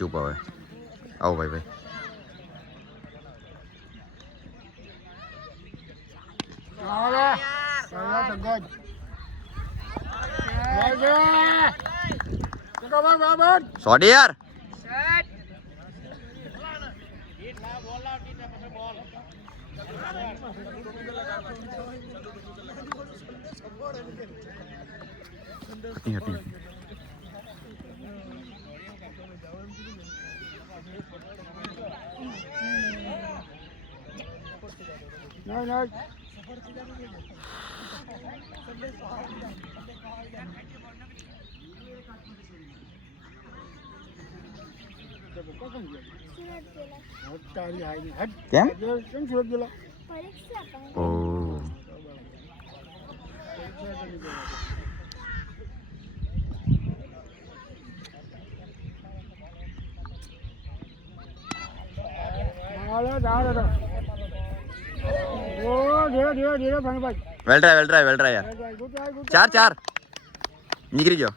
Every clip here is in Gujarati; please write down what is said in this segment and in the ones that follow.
ચૂપ હવે આવો ભાઈ સોડી યાર કેમ ઓ વેલ ટ્રાય યાર 4 નીકળી ગયો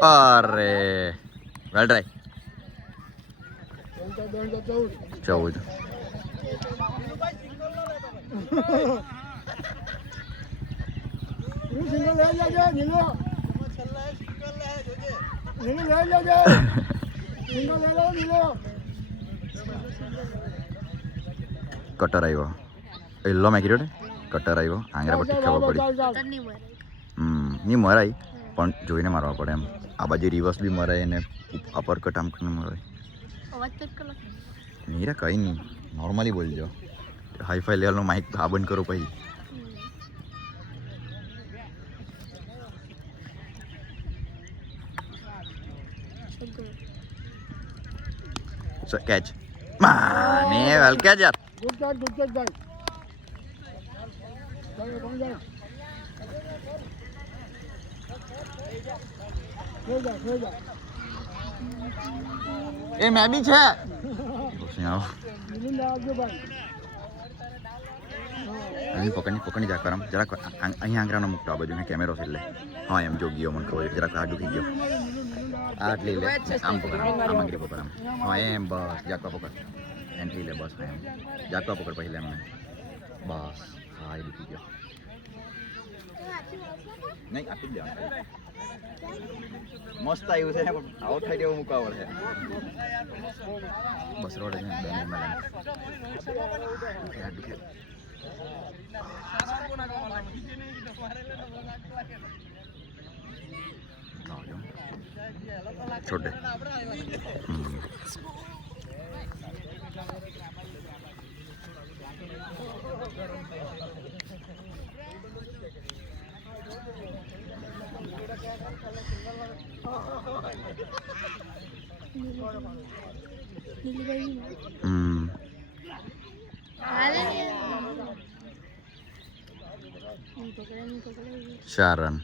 અરે વેલ ટ્રાય 14 કટર આવ્યો એલો મેં કીધું કટર આવ્યો આંગળા પર ખબર પડી નહીં મરાય પણ જોઈને મારવા પડે એમ આ બાજુ રિવર્સ બી મરાય અને અપર કટ આમ કરીને મરાય નીરા કંઈ નહીં નોર્મલી બોલજો હાઈફાઈ લેવલનો માઇક આ બંધ કરો પછી કેચ માને વેલ કેચ યાર એ મેં બી છે પકડની જા કરમ જરાક અહીં આંગળાનો મૂકતો આ બાજુ ને કેમેરો છે એટલે હા એમ જો ગયો મને ખબર જરાક આ દુખી ગયો આટલી લે આમ પકડ આમ આંગળી પકડ આમ હા એમ બસ જાકવા પકડ એન્ટ્રી લે બસ એમ જાકવા પકડ પહેલા એમને બસ હા એ દુખી ગયો નહીં આપી દે મસ્ત આવ્યું છે આઉટ થઈ દેવું મુકાવડ છે બસ રોડ છે छोटे Sharon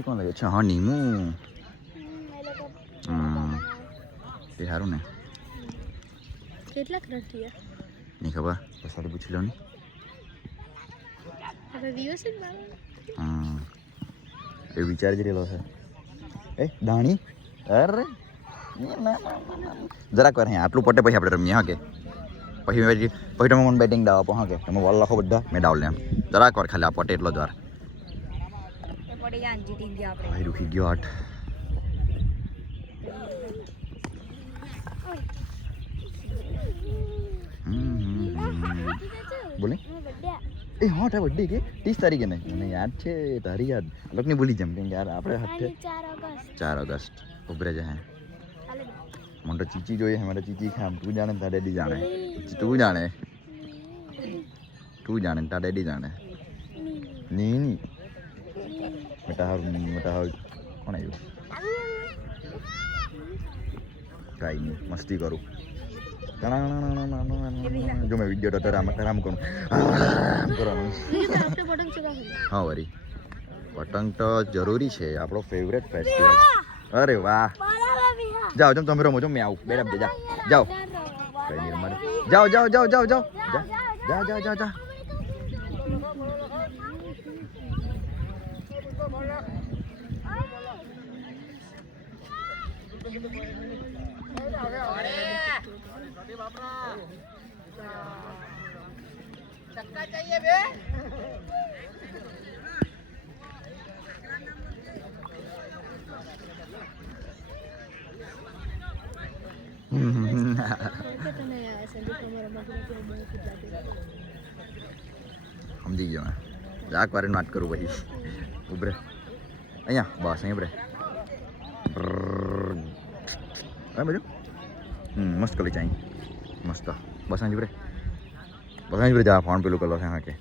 કોણ લાગે છે હા નીમુ એ સારું ને કેટલા રન થયા નહીં ખબર પછી પૂછી લો ને એ વિચાર જ રહેલો છે એ દાણી અરે જરાક વાર આટલું પટે પછી આપણે રમીએ હા કે પછી તમે મને બેટિંગ દાવ આપો હા કે તમે બોલ લખો બધા મેં ડાવ લેમ જરાક વાર ખાલી આ પટે એટલો જ વાર ભાઈ રૂકી ગયો 8 બોલે એ હા તારી બર્થડે કે 30 તારીખે નહીં મને યાદ છે તારી યાદ લોકોને ભૂલી જેમ કેમ કે યાર આપણે હટે 4 ઓગસ્ટ ઉભરે છે હે મને તો ચીચી જોઈએ છે મારે ચીચી ખામ તું જાણે તારા ડેડી જાણે તું જાણે તારા ડેડી જાણે ની મોટા કોણ આવ્યું કાંઈ નહીં મસ્તી કરું જો મેં વિડીયો તો આરામ કરું કરવાનું હા વરી પતંગ તો જરૂરી છે આપણો ફેવરેટ ફેસ્ટિવલ અરે વાહ જાઓ જમ તમે રમો છો મેં આવું બેડા જા જાઓ કઈ નહીં રમવા જાઓ चक्का चाहिए बे સમજી ગયો મેં જાક વારે વાત કરું પછી ઉભરે અહીંયા બસ અહીં ઉભરે બધું મસ્ત કરી ચાઈ મસ્ત બસ અહીં ઉભરે જા ફોન પેલું કલર છે હા કે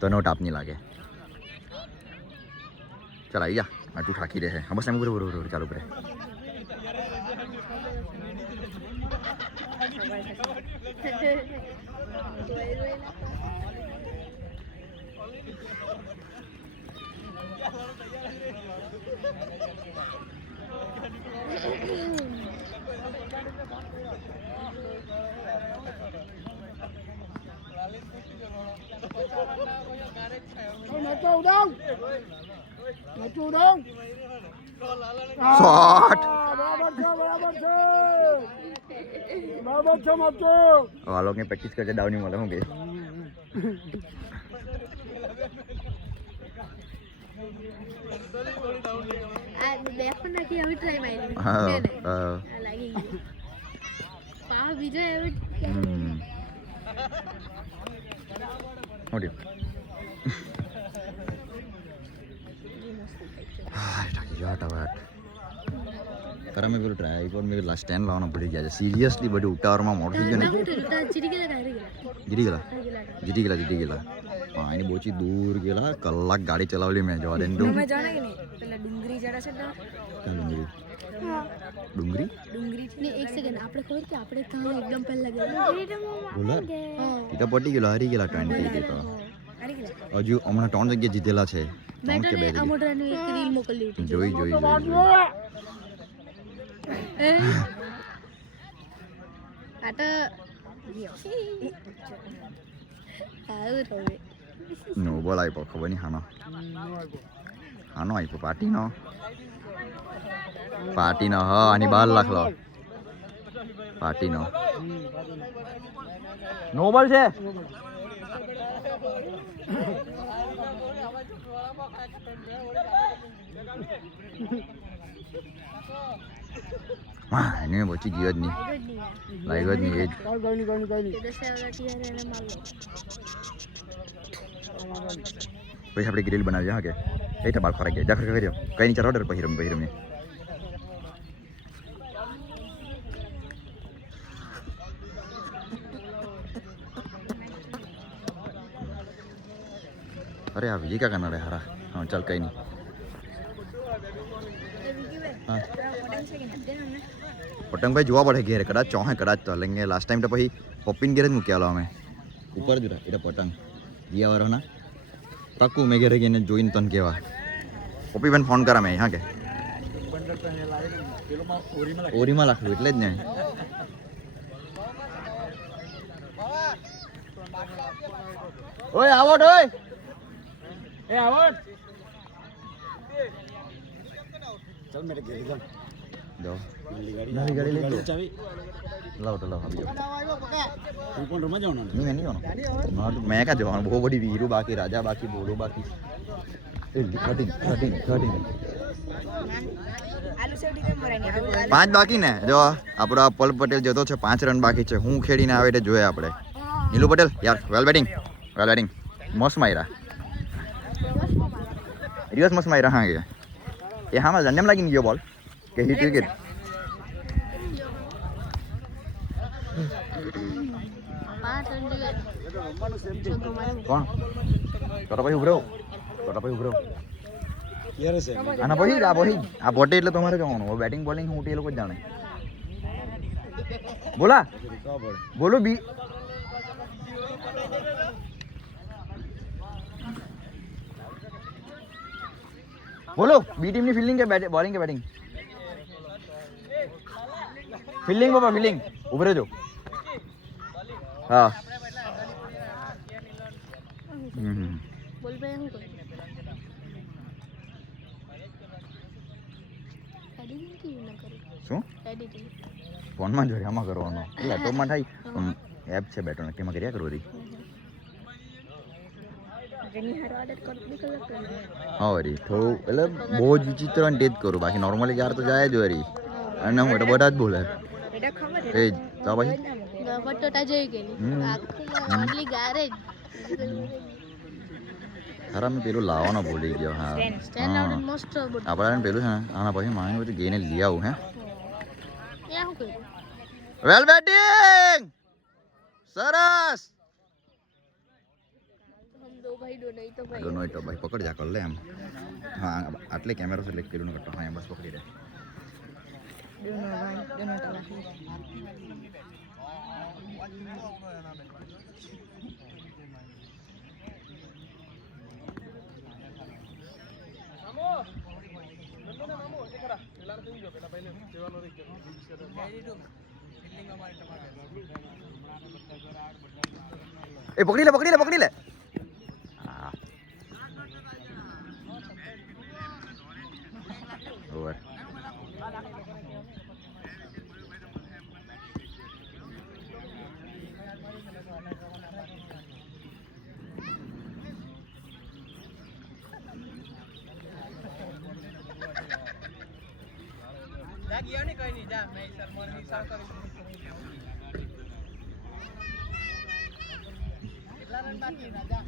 તને ટાપ નહીં લાગે ચાલ આવી જા આટલું ઠાકી રહે હા બસ એમ બરોબર ચાલુ કરે વાलों પ્રેક્ટિસ કરજે દાવ નહીં મળે હું કે पर मैं बोल ट्राई पर मेरे लास्ट 10 लाना पड़ गया सीरियसली बड़ी उतावर में मोड़ गया जीटी गेला हां एनी बोची दूर गेला कलाक गाड़ी चलावली मैं जवा देन मैं जाने के नहीं પેલા ડુંગરી જરા છે ડુંગરી ને એક સેકન્ડ આપણે ખબર કે આપણે ત્યાં એકદમ પહેલા ગયા બોલા ઈટા પટી ગયેલા હારી ગયેલા 20 કે તો હજુ હમણાં 3 જગ્યા જીતેલા છે મેં તો આ મોટરની એક રીલ મોકલી હતી જોઈ આટા નો બોલાય પર ખબર નહીં હાનો આપ્યો પાર્ટીનો હા આની 12 લાખ લો પાર્ટીનો નોબલ છે વાહ એને પહોંચી ગયો જ નહીં લાગ્યો જ નહીં એ જ પછી આપણે ગ્રીલ બનાવી હા કે એ તો બાળ ખોરાક ગયા જાખર કર્યો કઈ નહીં ચાલો ઓર્ડર પછી રમીએ अरे आप ये क्या करना रहे हरा हाँ चल कहीं नहीं हाँ पतंग भाई जुआ बढ़े घेरे कड़ा चौहे कड़ा चलेंगे लास्ट टाइम तो भाई पॉपिन घेरे मुक्या लो हमें ऊपर जुड़ा इधर पतंग ये वाला ना तक मैं घेरे घेने जोइन तन के वा पॉपी बन फोन करा मैं यहाँ के ओरी में लाख लो इतने જ ને ओए आवट ओए ए आवट चल मेरे गाड़ी जा जाओ नवी गाड़ी ले लो चाबी लाओ तो लाओ अभी तू कौन रमा जाओ ना नहीं जाओ ना मैं का जाओ बहुत बड़ी वीरू बाकी राजा बाकी बोलो बाकी ए कटिंग आलू सेव डी केम मरानी 5 બાકી ને જો આપણો પલ પટેલ જતો છે 5 રન બાકી છે હું ખેડીને આવે એટલે જોઈએ આપણે નીલુ પટેલ યાર વેલ બેટિંગ મસ્ત માર્યા રિવર્સ મસ્ત માર્યા હા કે એ હામાં જન્મ લાગીને ગયો બોલ કે હિટ વિકેટ કોણ તો પછી ઉભરો આના પછી આ બોટે એટલે તમારે કહેવાનું બેટિંગ બોલિંગ હું એ લોકો જ જાણે બોલો બી બોલો બી ટીમ ની ફિલ્ડિંગ કે બોલિંગ કે બેટિંગ ફિલ્ડિંગ બાબા ફિલ્ડિંગ ઉભરે જો હા બોલ ભાઈ હું કરું એડિટિંગ કેવી ના કરું શું એડિટિંગ ફોનમાં જોઈએ આમાં કરવાનો લેપટોપમાં થાય એપ છે બેટો નક્કીમાં કર્યા કરો રી હા વરી થોડું એટલે બહુ જ વિચિત્ર અને તેજ કરું બાકી નોર્મલી યાર તો જાય જ વરી અને હું એટલે બધા જ બોલે એ જ તો પછી બટોટા જોઈ ગઈ આખું ગારે ખરા મેં પેલું લાવવાનો ભૂલી ગયો હા આપણે પેલું છે ને આના પછી માણી બધું ગઈને લઈ આવું હે વેલ બેટિંગ સરસ दोनों तो भाई पकड़ जा कर ले हम हाँ आटले कैमरा से लेके पेलू करता हाँ बस पकड़ी रहे ए पकड़ी ले over ગયો ને કઈ નહીં જા મેં સરમોની સાવ કરી કેટલા રન બાકી રાજા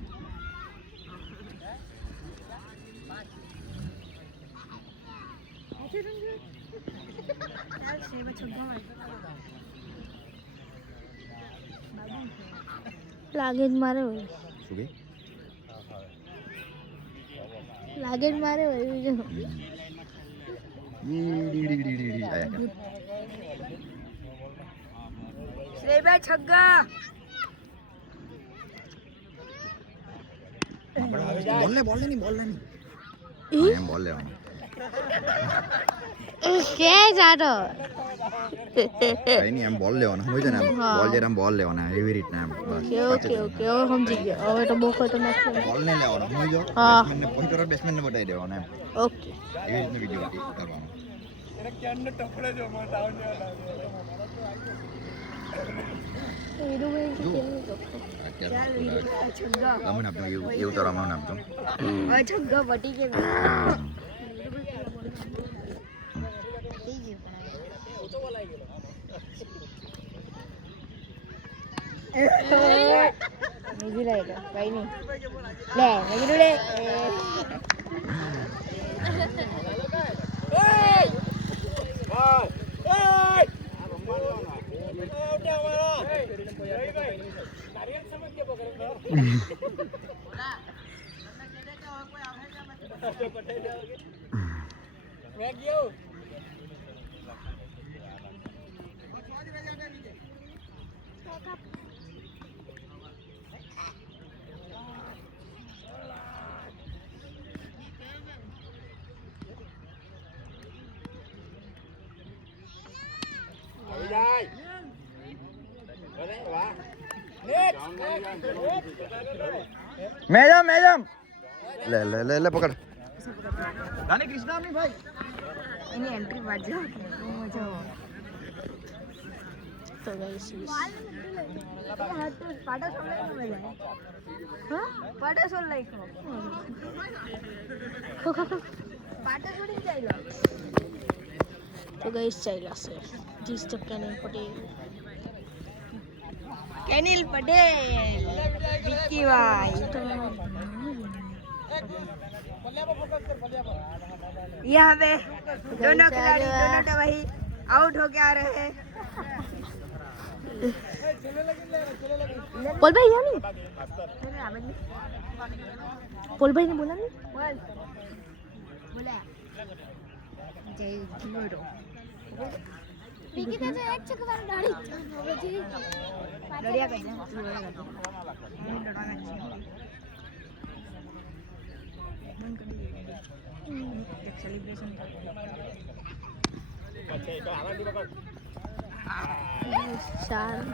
લાગે જ મારે શું કે લાગે જ મારે જો શ્રેયભાઈ છગ્ગા બોલ લે નહીં એમ બોલ લેવાનું કે જાડો કઈ નહીં એમ બોલ લેવાનું સમજ ને બોલ જરા બોલ લેવાના એવી રીતના એમ બસ ઓકે હવે સમજી ગયો હવે તો બોકો તો નથી બોલ ને લેવાનો સમજો હા બેટ્સમેનને પોઈન્ટ કરો બેટ્સમેનને બતાવી દેવાનો એમ ઓકે એવી રીતનું વિડિયો કરવાનો એને ક્યાંનો ટપડે જો મત આવને રમણ આપજો એવું તો રમણ આપજો છગ્ગા વટી કે બીજું લઈ લો કઈ નહીં લે મેં કીધું લે મેડમ ले पकड़ रानी कृष्णा अपनी भाई એની એન્ટ્રી વાજો મજા તો ગાઈસ પાટા સોલ લઈ મજા હા પાટા સોલ લઈ પાટા છોડી જાય તો ગાઈસ ચાલ્યા છે જીસ કેનિલ પટેલ વિક્કી ભાઈ यहाँ पे दोनों खिलाड़ी दोनों तो वही आउट होके आ रहे हैं પોલભાઈ યા નહીં પોલભાઈ ને બોલા નહીં નિકિતા તો એક ચક્કર દાડી लड़िया कहीं सेलिब्रेशन સારું